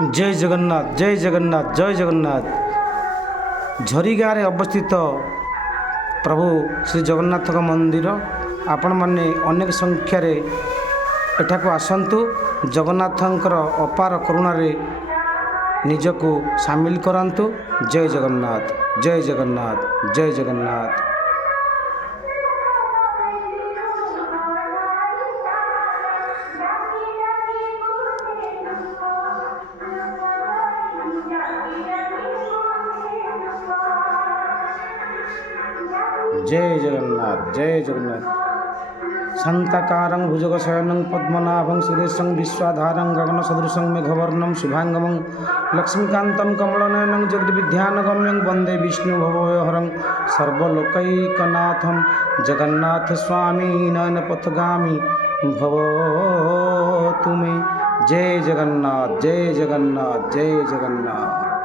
जय जगन्नाथ जय जगन्नाथ जय जगन्नाथ। झरीगाँ अवस्थित प्रभु श्री जगन्नाथ मंदिर आपण माने अनेक संख्यार एठाक आसतु जगन्नाथंकर अपार करुणारे निजको सामिल करांतु। जय जगन्नाथ जय जगन्नाथ जय जगन्नाथ। जय जगन्नाथ जय जगन्नाथ। शांताकारं भुजगशयनं पद्मनाभं सुरेशं विश्वाधारं गगनसदृशं मेघवर्णं शुभांगमं लक्ष्मीकान्तं कमलनयनं जगद्विद्यानगम्यं वन्दे विष्णुभवहरं सर्वलोकैकनाथं जगन्नाथ स्वामी नयनपथगामी भवतु मे। जय जगन्नाथ जय जगन्नाथ जय जगन्नाथ।